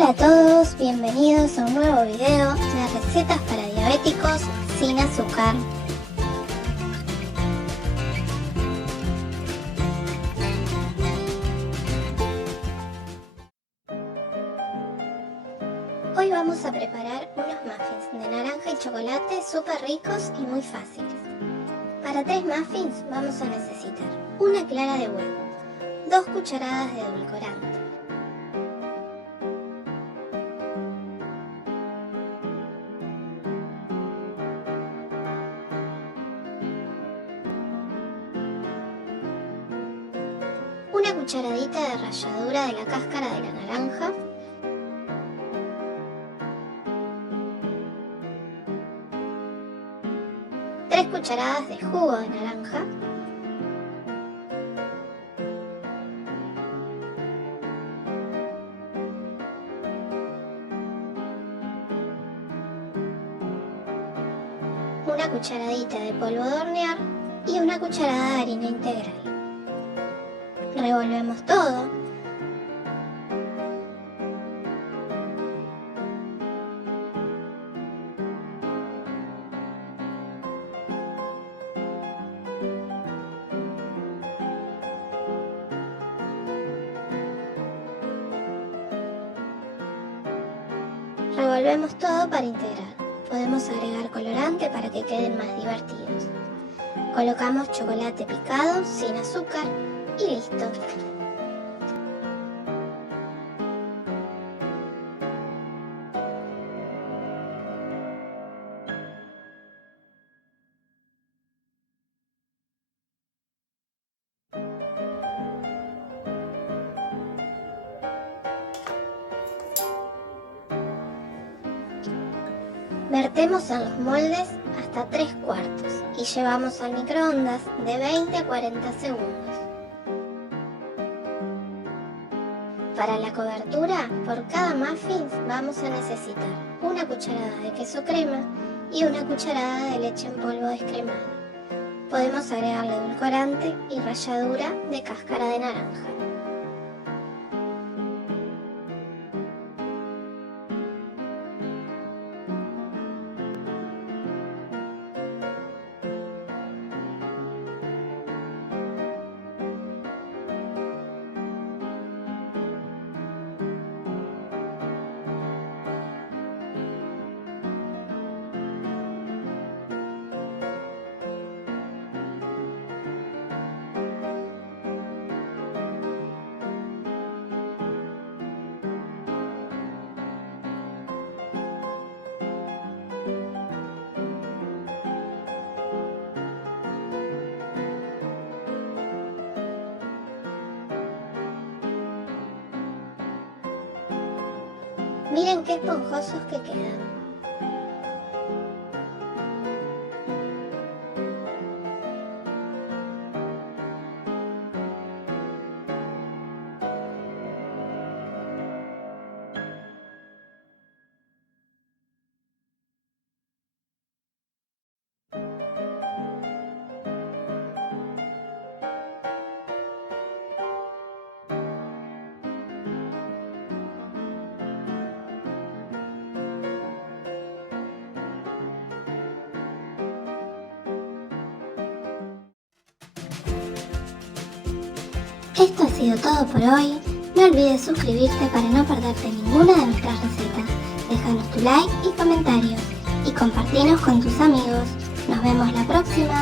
Hola a todos, bienvenidos a un nuevo video de recetas para diabéticos sin azúcar. Hoy vamos a preparar unos muffins de naranja y chocolate súper ricos y muy fáciles. Para 3 muffins vamos a necesitar una clara de huevo, 2 cucharadas de edulcorante, una cucharadita de ralladura de la cáscara de la naranja, tres cucharadas de jugo de naranja, una cucharadita de polvo de hornear y una cucharada de harina integral. Revolvemos todo. Revolvemos todo para integrar. Podemos agregar colorante para que queden más divertidos. Colocamos chocolate picado sin azúcar y listo. Vertemos en los moldes hasta 3/4 y llevamos al microondas de 20 a 40 segundos. Para la cobertura, por cada muffin vamos a necesitar una cucharada de queso crema y una cucharada de leche en polvo descremada. Podemos agregarle edulcorante y ralladura de cáscara de naranja. Miren qué esponjosos que quedan. Esto ha sido todo por hoy. No olvides suscribirte para no perderte ninguna de nuestras recetas. Déjanos tu like y comentarios y compartinos con tus amigos. Nos vemos la próxima.